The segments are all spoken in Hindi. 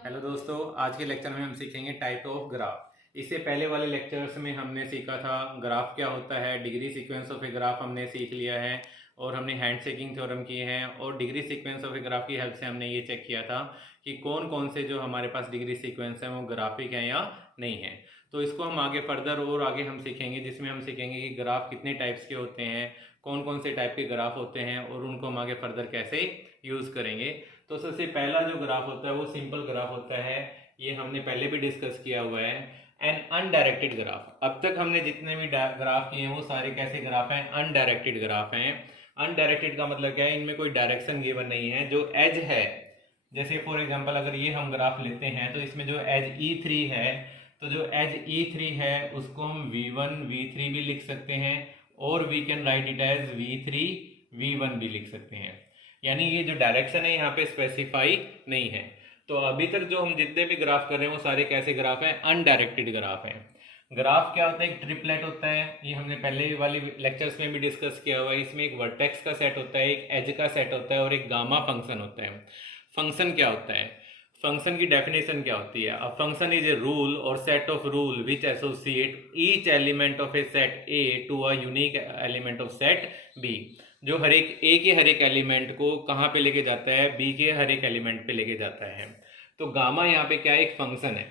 हेलो दोस्तों, आज के लेक्चर में हम सीखेंगे टाइप ऑफ ग्राफ। इससे पहले वाले लेक्चर्स में हमने सीखा था ग्राफ क्या होता है, degree sequence of a graph हमने सीख लिया है और हमने हैंड शेकिंग थ्योरम किए हैं। और degree sequence of a graph की हेल्प से हमने ये चेक किया था कि कौन कौन से जो हमारे पास डिग्री सीक्वेंस हैं वो ग्राफिक हैं या नहीं है। तो इसको हम आगे फर्दर और आगे हम सीखेंगे, जिसमें हम सीखेंगे कि ग्राफ कितने टाइप्स के होते हैं, कौन कौन से टाइप के ग्राफ होते हैं और उनको हम आगे फर्दर कैसे यूज़ करेंगे। तो सबसे पहला जो ग्राफ होता है वो सिंपल ग्राफ होता है। ये हमने पहले भी डिस्कस किया हुआ है। एन अनडायरेक्टेड ग्राफ, अब तक हमने जितने भी ग्राफ किए हैं वो सारे कैसे ग्राफ हैं, अनडायरेक्टेड ग्राफ हैं। अनडायरेक्टेड का मतलब क्या है, इनमें कोई डायरेक्शन गिवन नहीं है। जो एज है, जैसे फॉर एग्जांपल अगर ये हम ग्राफ लेते हैं तो इसमें जो एज E3 है, तो जो एज E3 है उसको हम V1 V3 भी लिख सकते हैं और we can write it as V3 V1 भी लिख सकते हैं। यानी ये जो डायरेक्शन है यहाँ पे स्पेसिफाई नहीं है। तो अभी तक जो हम जितने भी ग्राफ कर रहे हैं वो सारे कैसे ग्राफ हैं, अनडायरेक्टेड ग्राफ हैं। ग्राफ क्या होता है, एक ट्रिपलेट होता है। ये हमने पहले वाले लेक्चर्स में भी डिस्कस किया हुआ है। इसमें एक वर्टेक्स का सेट होता है, एक एज का सेट होता है और एक गामा फंक्शन होता है। फंक्शन क्या होता है, फंक्शन की डेफिनेशन क्या होती है। A function is a rule और set of rule which associate each element of a set A to a unique element of set B. जो हर एक ए के हर एक एलिमेंट को कहाँ पे लेके जाता है, बी के हर एक एलिमेंट पे लेके जाता है। तो गामा यहाँ पे क्या है, एक फंक्शन है।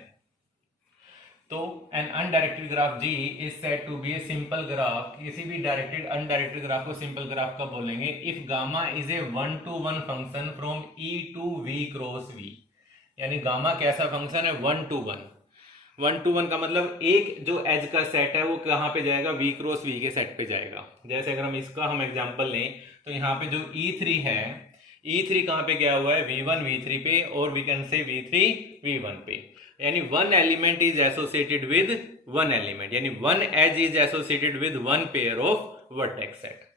तो an undirected graph G is said to be a simple graph. किसी भी डायरेक्टेड अनडायरेक्टेड ग्राफ को सिंपल ग्राफ कब बोलेंगे, if gamma is a one to one function from E to V cross V. यानी गामा कैसा फंक्शन है, one to one. One to one का मतलब एक जो एज का सेट है वो कहाँ पे जाएगा, वी क्रॉस वी के सेट पे जाएगा। जैसे अगर हम इसका एग्जांपल लें तो यहाँ पे जो E3 है, E3 कहाँ पे गया हुआ है, V1 V3 पे और we can say V3 V1 पे। यानी one element is associated with one element, यानी one edge is associated with one pair of vertex set.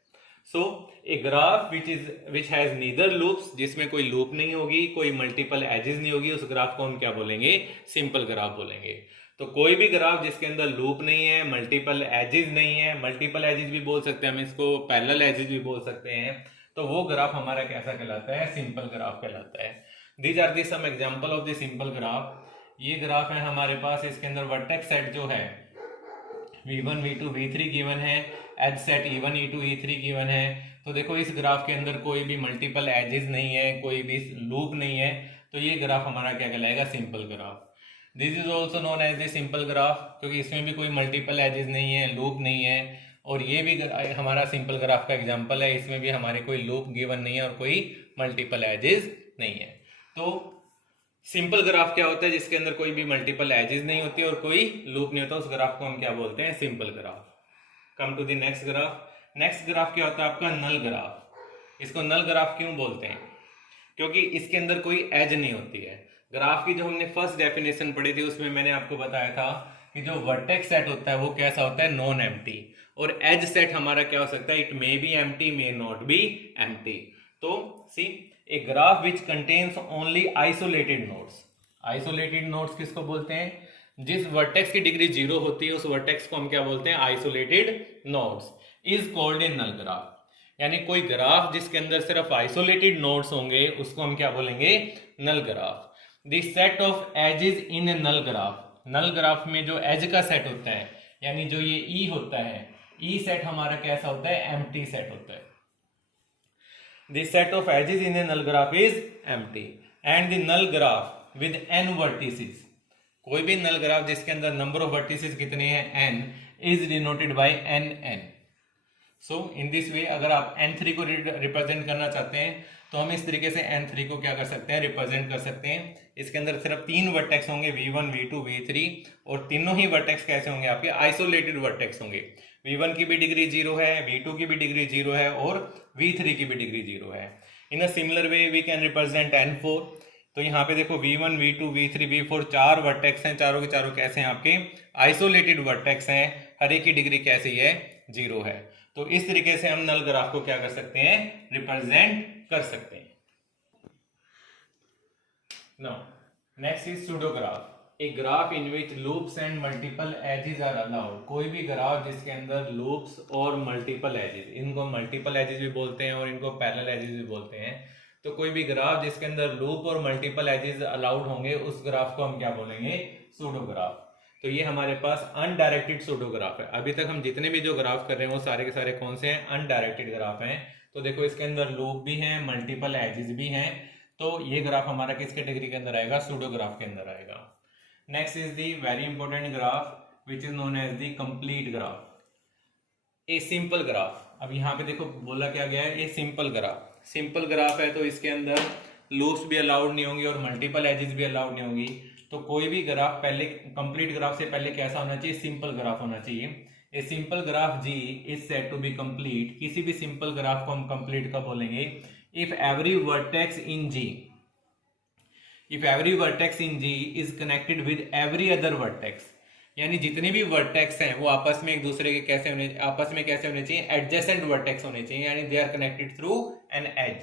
So a graph which has neither loops, जिसमें कोई लूप नहीं होगी, कोई मल्टीपल एजेस नहीं होगी, उस ग्राफ को हम क्या बोलेंगे, सिंपल ग्राफ बोलेंगे। तो कोई भी ग्राफ जिसके अंदर लूप नहीं है, मल्टीपल एजेस नहीं है, मल्टीपल एजेस भी बोल सकते हैं हम इसको, पैरेलल एजेस भी बोल सकते हैं, तो वो ग्राफ हमारा कैसा कहलाता है, सिंपल ग्राफ कहलाता है। These are the some example of the simple graph. ये ग्राफ है हमारे पास, इसके अंदर वर्टेक्स सेट जो है V1 V2 V3 गिवन है, as set E1 E2 E3 given है। तो देखो इस ग्राफ के अंदर कोई भी मल्टीपल एजेस नहीं है, कोई भी लूप नहीं है, तो ये ग्राफ हमारा क्या कहलाएगा, simple graph. This is also known as the simple graph, क्योंकि इसमें भी कोई मल्टीपल एजेस नहीं है, लूप नहीं है। और ये भी हमारा सिंपल ग्राफ का एग्जाम्पल है, इसमें भी हमारे कोई लूप गिवन नहीं है और कोई मल्टीपल एजेस नहीं है। तो सिंपल ग्राफ क्या होता है, जिसके अंदर कोई भी मल्टीपल एजेस नहीं होती और कोई लूप नहीं होता, उस ग्राफ को हम क्या बोलते हैं, simple graph. Come to the next graph. Next graph क्या होता है आपका, नल ग्राफ। इसको नल ग्राफ क्यों बोलते हैं, क्योंकि इसके अंदर कोई एज नहीं होती है। ग्राफ की जो हमने फर्स्ट डेफिनेशन पढ़ी थी उसमें मैंने आपको बताया था कि जो वर्टेक्स सेट होता है वो कैसा होता है, नॉन एम्प्टी। और एज सेट हमारा क्या हो सकता है, it may be empty may not be empty. तो see a graph which contains only isolated nodes. Isolated nodes किसको बोलते हैं, जिस वर्टेक्स की डिग्री 0 होती है उस वर्टेक्स को हम क्या बोलते हैं, isolated nodes, is called a null graph. यानी कोई ग्राफ जिसके अंदर सिर्फ आइसोलेटेड नोड्स होंगे उसको हम क्या बोलेंगे, null graph. The set of edges in a null graph, null graph में जो एज का सेट होता है, यानी जो ये E होता है, E सेट हमारा कैसा होता है, एम्प्टी सेट होता है। The set of edges in a null graph is empty and the null graph with n vertices, कोई भी null graph जिसके अंदर number of vertices कितने हैं, n, is denoted by nn. So in this way अगर आप n3 को रिप्रेजेंट करना चाहते हैं तो हम इस तरीके से n3 को क्या कर सकते हैं, रिप्रेजेंट कर सकते हैं। इसके अंदर सिर्फ 3 वर्टेक्स होंगे, V1 V2 V3, और तीनों ही वर्टेक्स कैसे होंगे, आपके आइसोलेटेड वर्टेक्स होंगे। V1 की भी डिग्री 0 है, V2 की भी डिग्री 0 है और V3 की भी डिग्री 0 है। In a similar way we can represent n4। तो यहाँ पे देखो V1 V2 V3 V4 4 vertex हैं, चारों के चारों कैसे हैं, आपके आइसोलेटेड वर्टेक्स हैं, हर एक की डिग्री कैसी है, 0 है। तो इस तरीके से हम नल ग्राफ को क्या कर सकते हैं, रिप्रेजेंट कर सकते हैं। Now next is pseudo graph, a graph in which loops and multiple edges are allowed. कोई भी ग्राफ जिसके अंदर लूप्स और मल्टीपल एजेस, इनको मल्टीपल एजेस भी बोलते हैं और इनको पैरेलल एजेस भी बोलते हैं। तो कोई भी ग्राफ जिसके अंदर लूप और मल्टीपल एजेस अलाउड होंगे उस ग्राफ को हम क्या बोलेंगे, सूडो ग्राफ। तो ये हमारे पास अनडायरेक्टेड सूडो ग्राफ है। अभी तक हम जितने भी जो ग्राफ कर रहे हैं वो सारे के सारे कौन से हैं, अनडायरेक्टेड ग्राफ हैं। तो देखो इसके अंदर लूप भी हैं, मल्टीपल एजेस भी हैं, तो ये ग्राफ हमारा किस कैटेगरी के अंदर आएगा, सूडो ग्राफ के अंदर आएगा। Next is the very important graph which is known as the complete graph, a simple graph. अब यहाँ पे देखो बोला क्या गया है, ये सिंपल ग्राफ। सिंपल ग्राफ है तो इसके अंदर लूप्स भी अलाउड नहीं होंगी और मल्टीपल एजेस भी अलाउड नहीं होंगी। तो कोई भी ग्राफ पहले कंप्लीट ग्राफ से पहले कैसा होना चाहिए, सिंपल ग्राफ होना चाहिए। A simple graph G is said to be complete. किसी भी सिंपल ग्राफ को हम कंप्लीट कब बोलेंगे, if every vertex in G, if every vertex in G is connected with every other vertex, यानी जितने भी वर्टेक्स हैं वो आपस में एक दूसरे के कैसे होने, आपस में कैसे होने चाहिए, एडजेसेंट वर्टेक्स होने चाहिए, यानी they are connected through an edge,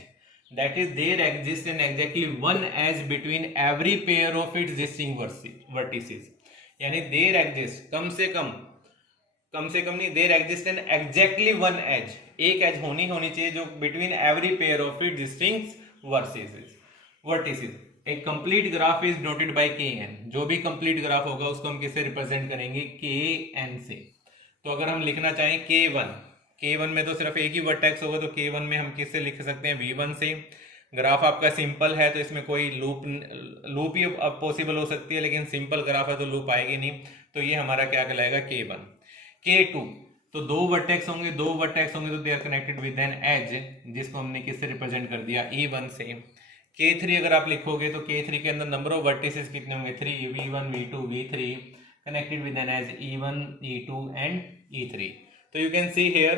that is there exist an exactly one edge between every pair of its distinct vertices, यानी देयर एग्जिस्ट कम से कम नहीं, there exist an exactly one edge, एक एज होनी चाहिए जो between every pair of its distinct vertices. एक complete graph is noted by K N, जो भी कंप्लीट ग्राफ होगा उसको हम किससे रिप्रेजेंट करेंगे, के एन से। तो अगर हम लिखना चाहें के वन में तो सिर्फ एक ही वर्टेक्स होगा, तो के वन में हम किससे लिख सकते हैं, V1 से। ग्राफ आपका सिंपल है तो इसमें कोई लूप ही अब पॉसिबल हो सकती है, लेकिन सिंपल ग्राफ है तो लूप आएगी नहीं, तो ये हमारा क्या कहलाएगा, K1। K2 तो दो वर्टेक्स होंगे तो they are connected with an edge, जिसको हमने किससे रिप्रेजेंट कर दिया, E1 से। K3 अगर आप लिखोगे तो K3 के अंदर नंबर ऑफ वर्टिसेस कितने होंगे, 3, V1 V2 V3 connected with an edge E1 E2 and E3। तो you can see here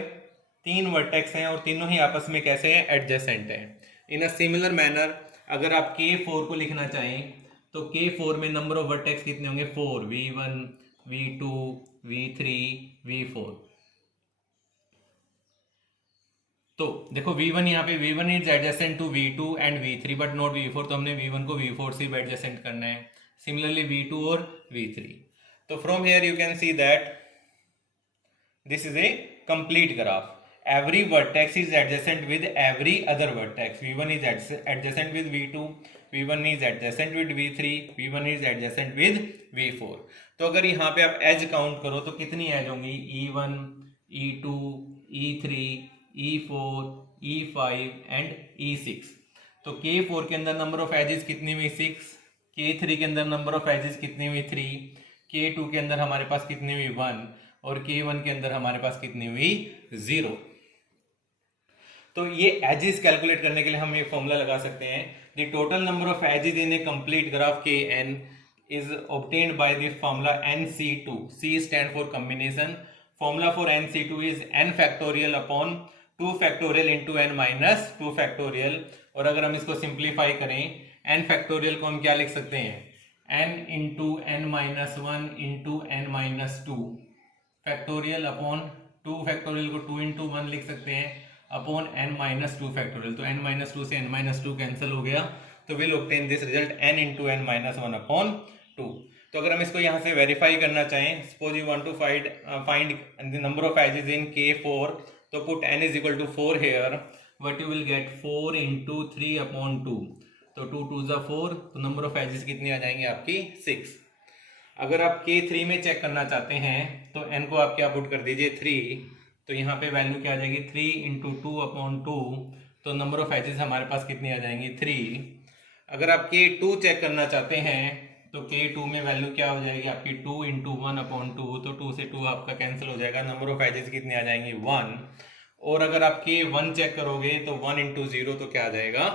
3 vertex हैं और तीनों ही आपस में कैसे हैं, एडजेसेंट हैं। इन अ सिमिलर मैनर अगर आप K4 को लिखना चाहें तो K4 में नंबर ऑफ वर्टेक्स कितने होंगे, 4, V1 V2 V3 V4। तो देखो V1 यहाँ पे V1 is adjacent to V2 and V3 but not V4, तो हमने V1 को V4 से भी एडजेसेंट करना है, सिमिलरली V2 और V3। तो from here you can see that this is a complete graph, every vertex is adjacent with every other vertex, V1 is adjacent with V2, V1 is adjacent with V3, V1 is adjacent with V4। तो अगर यहाँ पे आप एज काउंट करो तो कितनी एज होंगी, E1 E2 E3 E4 E5 and E6। तो K4 के अंदर नंबर ऑफ एजेस कितनी हुई, 6, K3 के अंदर नंबर ऑफ एजेस कितनी हुई, 3, K2 के अंदर हमारे पास कितनी हुई, 1 और K1 के अंदर हमारे पास कितनी हुई, 0। तो ये एजेस कैलकुलेट करने के लिए हम एक फॉर्मूला लगा सकते हैं, the total number of edges in a complete graph Kn is obtained by the formula NC2, C stand for combination, formula for NC2 is n factorial upon 2 factorial into n minus 2 factorial। और अगर हम इसको सिंप्लीफाई करें n factorial को हम क्या लिख सकते हैं, n into n minus 1 into n minus 2 factorial upon 2 factorial को 2 into 1 लिख सकते हैं अपॉन n minus 2 factorial। तो n minus 2 से n minus 2 कैंसिल हो गया, तो will obtain this result n into n minus 1 upon 2। तो अगर हम इसको यहाँ से वेरीफाई करना चाहें, suppose you want to find the number of edges in K4, तो put n is equal to 4 here, what you will get 4 into 3 upon 2, तो 2 2 is 4, तो नंबर ऑफ एजेस कितनी आ जाएंगी आपकी, 6। अगर आप K3 में चेक करना चाहते हैं तो n को आप क्या पुट कर दीजिए, 3, तो यहाँ पे वैल्यू क्या आ जाएगी, 3 into 2 upon 2, तो नंबर ऑफ एजेस हमारे पास कितनी आ जाएंगी, 3। अगर आप K2 चेक करना चाहते हैं तो K2 में वैल्यू क्या हो जाएगी आपकी, 2 into 1 upon 2, तो 2 से 2 आपका कैंसिल हो जाएगा, नंबर ऑफ एजेस कितनी आ जाएंगी, 1। और अगर आप K1 चेक करोगे तो 1 into 0, तो क्या आ जाएगा,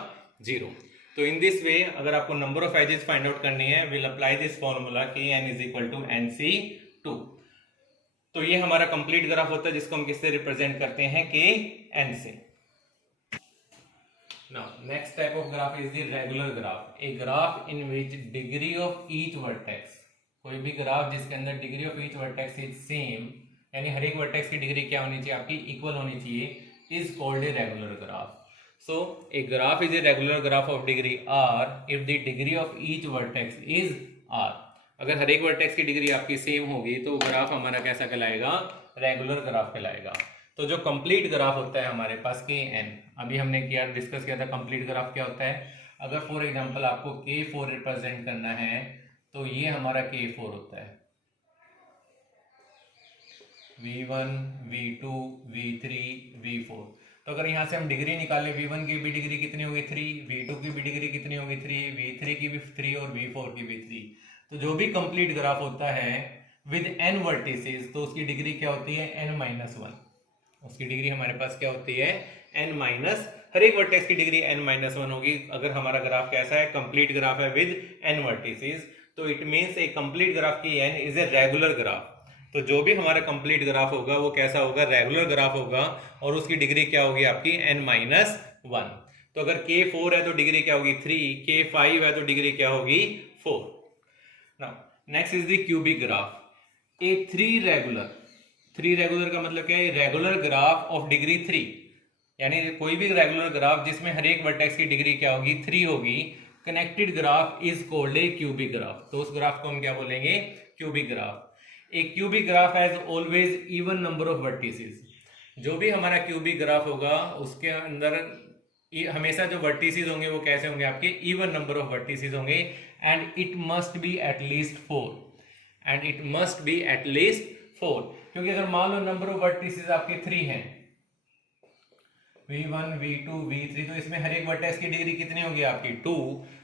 0। तो इन दिस वे अगर आपको number of edges find out करनी है, will apply this formula Kn is equal to NC2। तो ये हमारा कंप्लीट ग्राफ होता है जिसको हम किससे रिप्रेजेंट करते हैं, Kn से। Now next type of graph is the regular graph, a graph in which degree of each vertex, कोई भी ग्राफ जिसके अंदर degree of each vertex is same, यानी हर एक वर्टेक्स की डिग्री क्या होनी चाहिए आपकी, इक्वल होनी चाहिए, is called a regular graph। So a graph is a regular graph of degree r if the degree of each vertex is r। अगर हर एक वर्टेक्स की डिग्री आपकी सेम होगी तो ग्राफ हमारा कैसा कहलाएगा, रेगुलर ग्राफ कहलाएगा। तो जो कंप्लीट ग्राफ होता है हमारे पास के एन, अभी हमने डिस्कस किया था कंप्लीट ग्राफ क्या होता है। अगर फॉर एग्जांपल आपको K4 रिप्रेजेंट करना है तो ये हमारा K4 होता है, V1 V2 V3 V4। तो अगर यहाँ से हम डिग्री निकालें, V1 की भी डिग्री कितनी होगी 3, V2 की भी डिग्री कितनी होगी 3, V3 की भी 3 और V4 की भी 3। तो जो भी कंप्लीट ग्राफ होता है विद n वर्टिसेस तो उसकी डिग्री क्या होती है n-1। उसकी डिग्री हमारे पास क्या होती है n-, हर एक वर्टेक्स की डिग्री n-1 होगी। अगर हमारा ग्राफ कैसा है, कंप्लीट ग्राफ है विद n वर्टिसेस, तो it means A complete graph की n is a regular graph. तो जो भी हमारा कंप्लीट ग्राफ होगा वो कैसा होगा, रेगुलर ग्राफ होगा, और उसकी डिग्री क्या होगी आपकी n-1। तो अगर K4 है तो डिग्री क्या होगी 3, K5 है तो डिग्री क्या होगी 4। Now next is the cubic graph. A three regular का मतलब क्या है, रेगुलर ग्राफ ऑफ डिग्री 3, यानी कोई भी रेगुलर ग्राफ जिसमें हर एक वर्टेक्स की डिग्री क्या होगी 3 होगी, connected graph is called A cubic graph. तो उस ग्राफ को हम क्या बोलेंगे, cubic graph. A cubic graph has always even number of vertices. जो भी हमारा क्यूबिक ग्राफ होगा उसके अंदर हमेशा जो वर्टिसेस होंगे वो कैसे होंगे, आपके इवन नंबर ऑफ वर्टिसेस होंगे, and it must be at least 4, क्योंकि अगर मान लो नंबर ऑफ वर्टिसेस आपके 3 हैं, V1 V2 V3, तो इसमें हर एक वर्टेक्स की डिग्री कितनी होगी आपकी 2।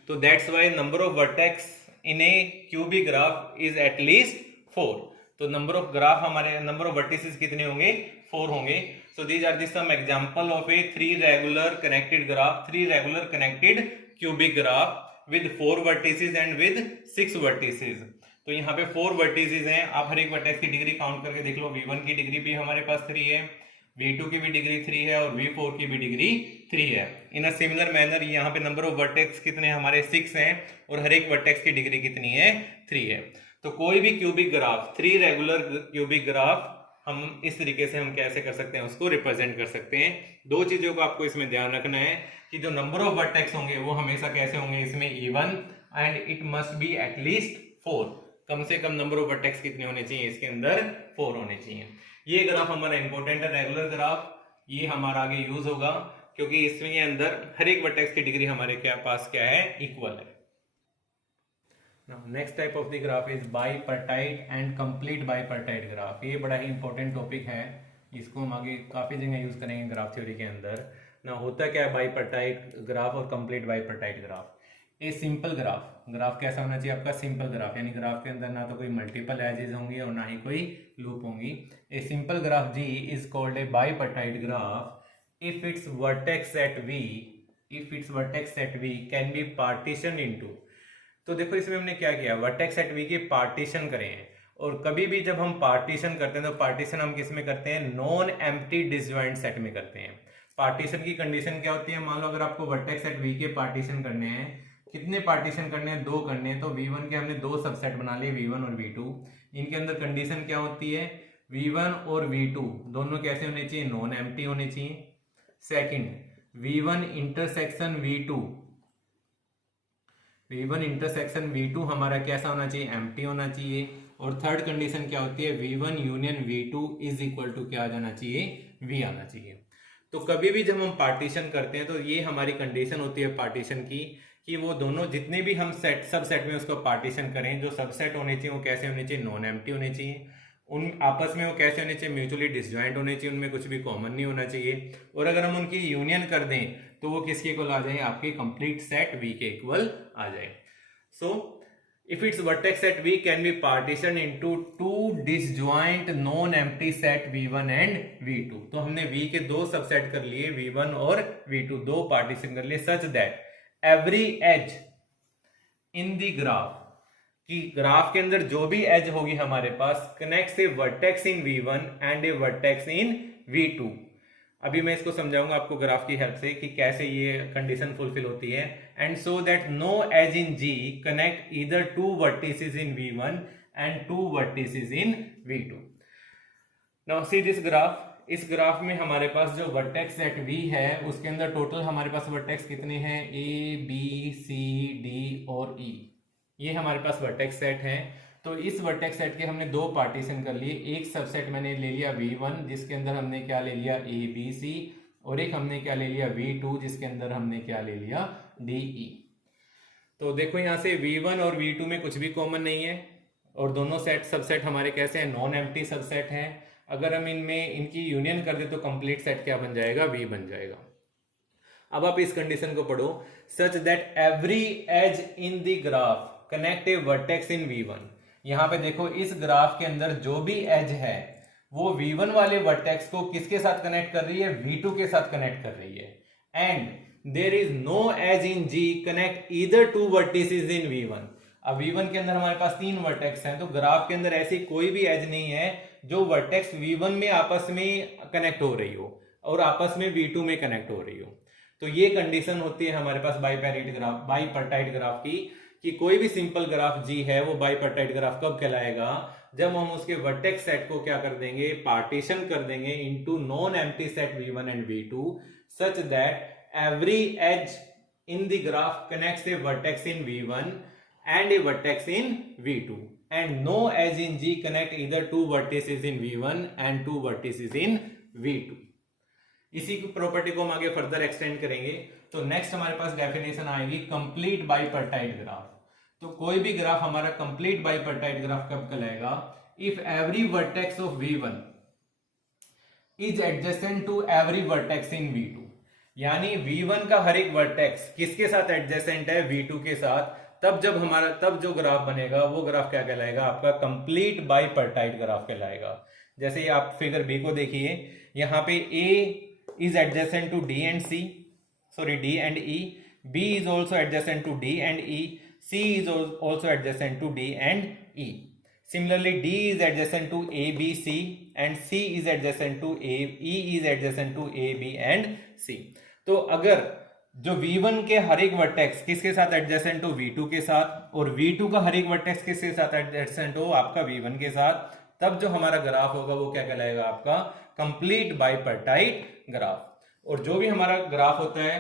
तो that's why number of vertex in a cubic graph is at least 4। तो नंबर ऑफ वर्टिसेस कितने होंगे 4 होंगे। So these are the some example of a 3 regular connected cubic graph with 4 vertices and with 6 vertices. तो यहाँ पे 4 वर्टिसेस हैं, आप हर एक वर्टेक्स की डिग्री काउंट करके देख लो। V1 की डिग्री भी हमारे पास 3 है, V2 की भी डिग्री 3 है, और V4 की भी डिग्री 3 है। इन अ सिमिलर मैनर यहाँ पे नंबर ऑफ वर्टेक्स कितने हमारे 6 हैं, और हर एक वर्टेक्स की डिग्री कितनी है 3 है। तो कोई भी cubic graph, 3 regular cubic graph, हम इस तरीके से हम कैसे कर सकते हैं, उसको रिप्रेजेंट कर सकते हैं। 2 चीजों को आपको इसमें ध्यान रखना है कि जो नंबर ऑफ वर्टेक्स होंगे वो हमेशा कैसे होंगे इसमें even, and it must be at least 4। कम से कम नंबर ऑफ वर्टेक्स कितने होने चाहिए इसके अंदर, 4 होने चाहिए। ये ग्राफ हमारा इंपॉर्टेंट है, रेगुलर ग्राफ, ये हमारा आगे यूज होगा क्योंकि इसमें अंदर हर एक वर्टेक्स की डिग्री हमारे पास क्या है, इक्वल है। Now, next type of the graph is bipartite and complete bipartite graph। ये बड़ा ही इंपॉर्टेंट टॉपिक है, इसको हम आगे काफ़ी जगह यूज़ करेंगे ग्राफ थ्योरी के अंदर। ना होता क्या है बाइपर्टाइट ग्राफ और complete bipartite graph. A simple graph कैसा होना चाहिए आपका, सिंपल ग्राफ, यानी ग्राफ के अंदर ना तो कोई मल्टीपल एजेस होंगी और ना ही कोई लूप होंगी। A simple graph G is called a bipartite graph if its vertex set V can be partition into. तो देखो इसमें हमने क्या किया, वर्टेक्स एट वी के पार्टीशन करे हैं, और कभी भी जब हम पार्टीशन करते हैं तो पार्टीशन हम किस में करते हैं, नॉन एम्प्टी डिसजॉइंट सेट में करते हैं। पार्टीशन की कंडीशन क्या होती है, मान लो अगर आपको वर्टेक्स एट वी के पार्टीशन करने हैं, कितने पार्टीशन करने हैं, 2 करने हैं। तो V1 के हमने 2 सबसेट बना लिए, V1 और V2। इनके अंदर कंडीशन क्या होती है, V1 और V2 दोनों कैसे होने चाहिए, नॉन एम्प्टी होने चाहिए। सेकंड V1 इंटरसेक्शन V2 हमारा कैसा होना चाहिए, एम्प्टी होना चाहिए। और थर्ड कंडीशन क्या होती है, V1 union V2 is equal to क्या आ जाना चाहिए, V आना चाहिए। तो कभी भी जब हम पार्टीशन करते हैं तो ये हमारी कंडीशन होती है पार्टीशन की, कि वो दोनों जितने भी हम सबसेट में उसको पार्टीशन करें, जो सबसेट होने चाहिए वो कैसे होने चाहिए, नॉन एम्प्टी होने चाहिए। उन आपस में वो कैसे होने चाहिए, म्यूचुअली डिसजॉइंट होने चाहिए, उनमें कुछ भी कॉमन नहीं होना चाहिए। और अगर हम उनकी यूनियन कर दें तो वो किसके इक्वल आ जाए, आपके कंप्लीट सेट V के इक्वल आ जाए। सो if its vertex set V can be partitioned into 2 disjoint non-empty set V1 and V2। तो हमने V के 2 सबसेट कर लिए, V1 और V2 2 पार्टीशन कर लिए, such that every edge in the graph, कि ग्राफ के अंदर जो भी एज होगी हमारे पास, connects a vertex in V1 and a vertex in V2। अभी मैं इसको समझाऊंगा आपको ग्राफ की हेल्प से कि कैसे ये कंडीशन फुलफिल होती है। And so that no edge in G connect either 2 vertices in V1 and 2 vertices in V2। Now see this graph. इस ग्राफ में हमारे पास जो वर्टेक्स सेट V है उसके अंदर टोटल हमारे पास वर्टेक्स कितने हैं, A B C D और E। ये हमारे पास वर्टेक्स सेट है। तो इस वर्टेक्स सेट के हमने दो पार्टीशन कर लिए, एक सबसेट मैंने ले लिया V1 जिसके अंदर हमने क्या ले लिया ABC, और एक हमने क्या ले लिया V2 जिसके अंदर हमने क्या ले लिया DE। तो देखो यहाँ से V1 और V2 में कुछ भी कॉमन नहीं है और दोनों सेट सबसेट हमारे कैसे हैं, नॉन एम्प्टी सबसेट हैं। अगर हम इनमें इनकी यूनियन कर दे तो कंप्लीट सेट क्या बन जाएगा, V बन जाएगा। अब आप इस कंडीशन को पढ़ो, such that every edge in the graph connect a vertex in V1। यहाँ पे देखो इस ग्राफ के अंदर जो भी एज है वो V1 वाले वर्टेक्स को किसके साथ कनेक्ट कर रही है, V2 के साथ कनेक्ट कर रही है। And there is no edge in G connect either two vertices in V1। अब V1 के अंदर हमारे पास 3 वर्टेक्स हैं, तो ग्राफ के अंदर ऐसी कोई भी एज नहीं है जो वर्टेक्स V1 में आपस में कनेक्ट हो रही हो और आपस में V2 में कनेक्ट हो रही हो। तो ये कंडीशन होती है हमारे पास बाइपर्टाइट ग्राफ की, कि कोई भी सिंपल ग्राफ G है वो बाइपर्टाइट ग्राफ कब कहलाएगा, जब हम उसके वर्टेक्स सेट को क्या कर देंगे, पार्टीशन कर देंगे into non empty set V1 and V2 such that every edge in the graph connects a vertex in V1 and a vertex in V2 and no edge in G connect either two vertices in V1 and two vertices in V2। इसी की प्रॉपर्टी को हम आगे फर्दर एक्सटेंड करेंगे। तो नेक्स्ट हमारे पास डेफिनेशन आएगी कंप्लीट बाइपर्टाइट ग्राफ। तो कोई भी ग्राफ हमारा कंप्लीट बाइपर्टाइट ग्राफ कब कहलाएगा, if every vertex of V1 is adjacent to every vertex in V2। यानी V1 का हर एक वर्टेक्स किसके साथ एडजेसेंट है, V2 के साथ। तब जो ग्राफ बनेगा वो ग्राफ क्या कहलाएगा, आपका कंप्लीट बाइपर्टाइट ग्राफ कहलाएगा। जैसे आप फिगर बी को देखिए, यहाँ पे A is adjacent to D and E, B is also adjacent to D and E, C is also adjacent to D and E। Similarly D is adjacent to A, B, C and C is adjacent to A, E is adjacent to A, B and C। तो अगर जो V1 के हर एक वर्टेक्स किसके साथ एडजेसेंट हो, V2 के साथ, और V2 का हर एक वर्टेक्स किसके साथ एडजेसेंट हो, आपका V1 के साथ, तब जो हमारा ग्राफ होगा वो क्या कहलाएगा, आपका कंप्लीट बाइपर्टाइट ग्राफ। और जो भी हमारा ग्राफ होता है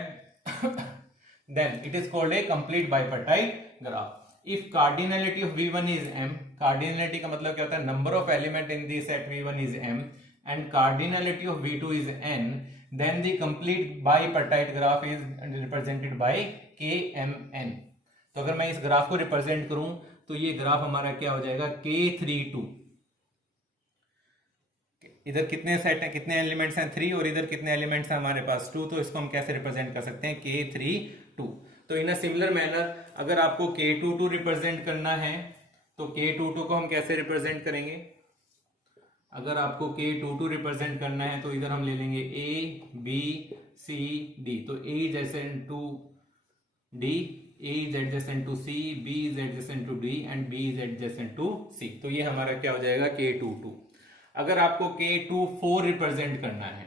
then it is called a complete bipartite graph. If cardinality of V1 is M, cardinality का मतलब क्या होता है, number of element in the set V1 is M and cardinality of V2 is N, then the complete bipartite graph is represented by KMN। तो अगर मैं इस ग्राफ को रिप्रेजेंट करूं तो ये ग्राफ हमारा क्या हो जाएगा, K32। इधर कितने सेट हैं, कितने एलिमेंट्स हैं, 3, और इधर कितने एलिमेंट्स हैं हमारे पास 2, तो इसको हम कैसे रिप्रेजेंट कर सकते हैं, K32। तो इन अ सिमिलर मैनर अगर आपको K22 रिप्रेजेंट करना है तो K22 को हम कैसे रिप्रेजेंट करेंगे, अगर आपको K22 रिप्रेजेंट करना है तो इधर हम ले लेंगे A, B, C, D। तो A is adjacent to D, A is adjacent to C, B is adjacent to D and B is adjacent to C। तो ये हमारा क्या हो जाएगा, K22। अगर आपको K24 रिप्रेजेंट करना है,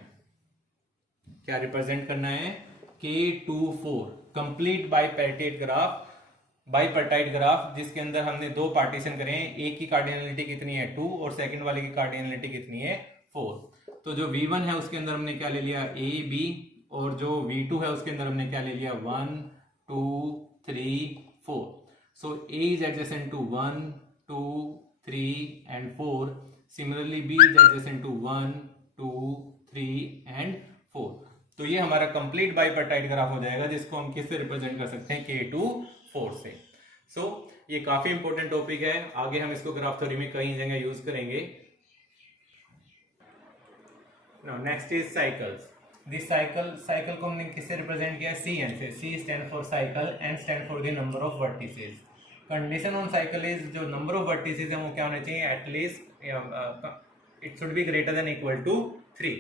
क्या रिप्रेजेंट करना है, K24 कंप्लीट बाइपर्टाइट ग्राफ जिसके अंदर हमने दो पार्टीशन करे हैं, एक की कार्डिनलिटी कितनी है 2 और सेकंड वाले की कार्डिनलिटी कितनी है 4। तो जो V1 है उसके अंदर हमने क्या ले लिया, A, B, और जो V2 है उसके अंदर हमने क्या ले लिया, 1, 2, 3, 4। सो A is adjacent to 1, 2, 3 and 4। Similarly B is adjacent to 1, 2, 3 and 4। तो ये हमारा कंप्लीट बाइपर्टाइट ग्राफ हो जाएगा जिसको हम किससे रिप्रेजेंट कर सकते हैं, K24 से। सो ये काफी इंपॉर्टेंट टॉपिक है, आगे हम इसको ग्राफ थ्योरी में कई जगह यूज करेंगे। Now next is cycles. This cycle को हमने किससे रिप्रेजेंट किया, CN से। C stand for cycle, N stand for the number of vertices. Condition on cycle is जो नंबर ऑफ वर्टिसेस है वो क्या होने चाहिए, at least it should be greater than equal to 3।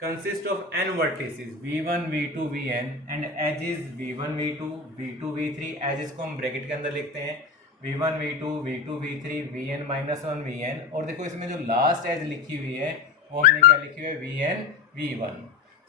consist of n vertices v1 v2 vn and edges v1 v2 v2 v3। edges को हम ब्रैकेट के अंदर लिखते हैं v1 v2 v2 v3 vn -1 vn। और देखो इसमें जो लास्ट एज लिखी हुई है वो हमने क्या लिखी हुई है, vn v1।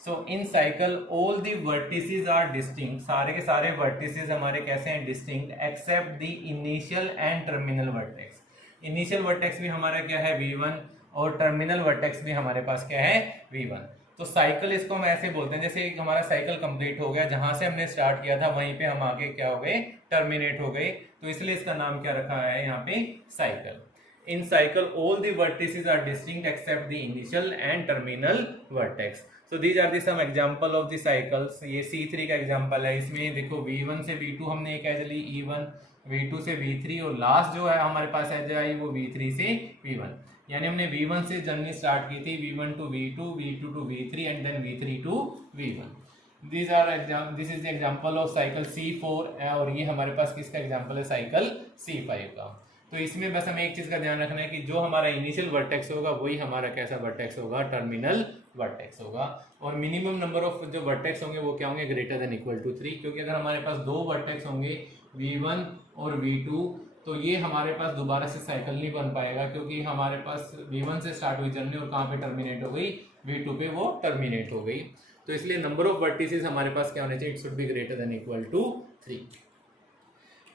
So in cycle all the vertices are distinct, सारे के सारे वर्टिसेस हमारे कैसे हैं, distinct, except the initial and terminal vertex. Initial vertex भी हमारा क्या है, v1, और टर्मिनल वर्टेक्स भी हमारे पास क्या है, v1। तो साइकिल इसको हम ऐसे बोलते हैं, जैसे एक हमारा साइकिल कंप्लीट हो गया, जहां से हमने स्टार्ट किया था वहीं पे हम आगे क्या हो गए, टर्मिनेट हो गए। तो इसलिए इसका नाम क्या रखा है यहाँ पे, cycle. In cycle all the vertices are distinct except the initial and terminal vertex. So these are the some example of the cycles. ये C3 का एग्जांपल है, इसमें देखो V1 से V2 हमने एक एज ली E1, V2 से V3 और लास्ट जो है हमारे पास एज आई वो V3 से V1, यानी हमने V1 से जर्नी स्टार्ट की थी, V1 to V2, V2 to V3 and then V3 to V1। This is the example of cycle C4 और ये हमारे पास किसका एग्जांपल है, साइकिल C5 का। तो इसमें बस हमें एक चीज का ध्यान रखना है कि जो हमारा इनिशियल वर्टेक्स होगा वही हमारा कैसा वर्टेक्स होगा, टर्मिनल वर्टेक्स होगा। और मिनिमम नंबर ऑफ जो वर्टेक्स होंगे वो क्या होंगे, ग्रेटर देन इक्वल टू 3, क्योंकि अगर हमारे पास दो वर्टेक्स होंगे V1 और V2 तो ये हमारे पास दोबारा से साइकिल नहीं बन पाएगा, क्योंकि हमारे पास V1 से स्टार्ट हुई जर्नी और कहाँ पे टर्मिनेट हो गई, V2 पे वो टर्मिनेट हो गई। तो इसलिए नंबर ऑफ वर्टिसेस हमारे पास क्या होने चाहिए, it should be greater than equal to 3।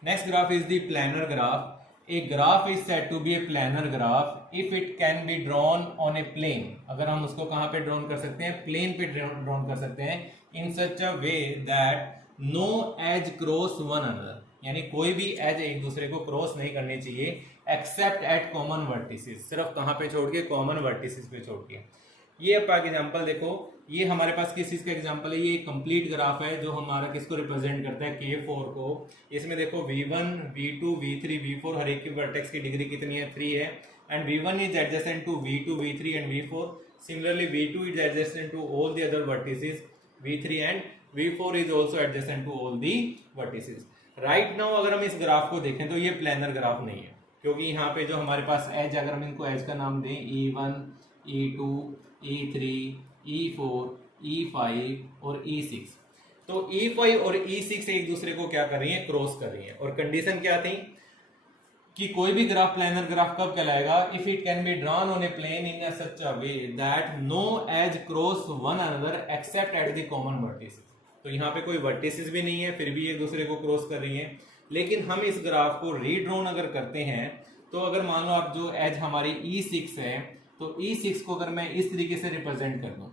Next graph is the planar graph. A graph is said to be a planar graph if it can be drawn on a plane। अगर हम उसको कहाँ पे ड्रॉन कर सकते हैं, प्लेन पे ड्रॉन कर सकते हैं, in such a way that no edge cross one another, यानी कोई भी एज एक दूसरे को क्रॉस नहीं करनी चाहिए, एक्सेप्ट एट कॉमन वर्टिसेस, सिर्फ कहाँ पे छोड़ के, कॉमन वर्टिसेस पे छोड़ के। ये आप एग्जांपल देखो, ये हमारे पास किस चीज का एग्जांपल है, ये कंप्लीट ग्राफ है जो हमारा किसको रिप्रेजेंट करता है, K4 को। इसमें देखो V1, V2, V3, V4 हर एक की वर्टेक्स की डिग्री कितनी है, 3 है, and V1 is adjacent to V2, V3 and V4। Similarly V2 is adjacent to all the other vertices V3 and V4 is also adjacent to all the vertices. Right now अगर हम इस ग्राफ को देखें तो ये प्लेनर ग्राफ नहीं है, क्योंकि यहाँ पे जो हमारे पास एज, अगर हम इनको एज का नाम दें E1, E2, E3, E4, E5 और E6, तो E5 और E6 एक दूसरे को क्या कर रही है, क्रॉस कर रही है। और कंडीशन क्या थी कि कोई भी ग्राफ प्लानर ग्राफ कब कहलाएगा, if it can be drawn on a plane in a such a way that no edge cross one another except at the common vertices. तो यहाँ पे कोई वर्टिसेस भी नहीं है, फिर भी एक दूसरे को क्रॉस कर रही है। लेकिन हम इस ग्राफ को रीड्रॉन अगर करते हैं, तो अगर मान लो आप जो एज हमारी E6 है, तो E6 को अगर मैं इस तरीके से रिप्रेजेंट कर दूं,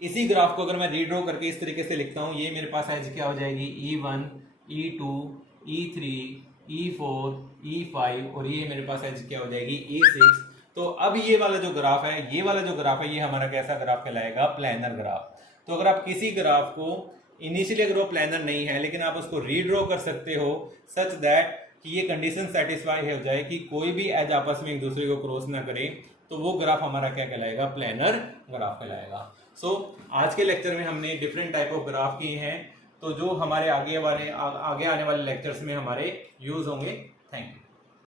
इसी ग्राफ को अगर मैं रीड्रॉ करके इस तरीके से लिखता हूं, ये मेरे पास एज क्या हो जाएगी, E1, E2, E3, E4, E5 और ये मेरे पास एज क्या हो जाएगी, E6। तो अब ये वाला जो ग्राफ है, ये वाला जो ग्राफ है, ये हमारा कैसा ग्राफ कहलाएगा, प्लानर ग्राफ। तो अगर आप किसी ग्राफ को इनिशियली अगर वो प्लानर नहीं है, लेकिन आप उसको रीड्रॉ कर सकते हो सच दैट कि ये कंडीशन सेटिस्फाई हो जाए कि कोई भी एज आपस में एक दूसरे को क्रॉस ना करे, तो वो ग्राफ हमारा क्या कहलाएगा, प्लानर ग्राफ कहलाएगा। सो आज के लेक्चर में हमने डिफरेंट टाइप ऑफ ग्राफ किए हैं, तो जो हमारे आगे आने वाले लेक्चर्स में हमारे यूज होंगे।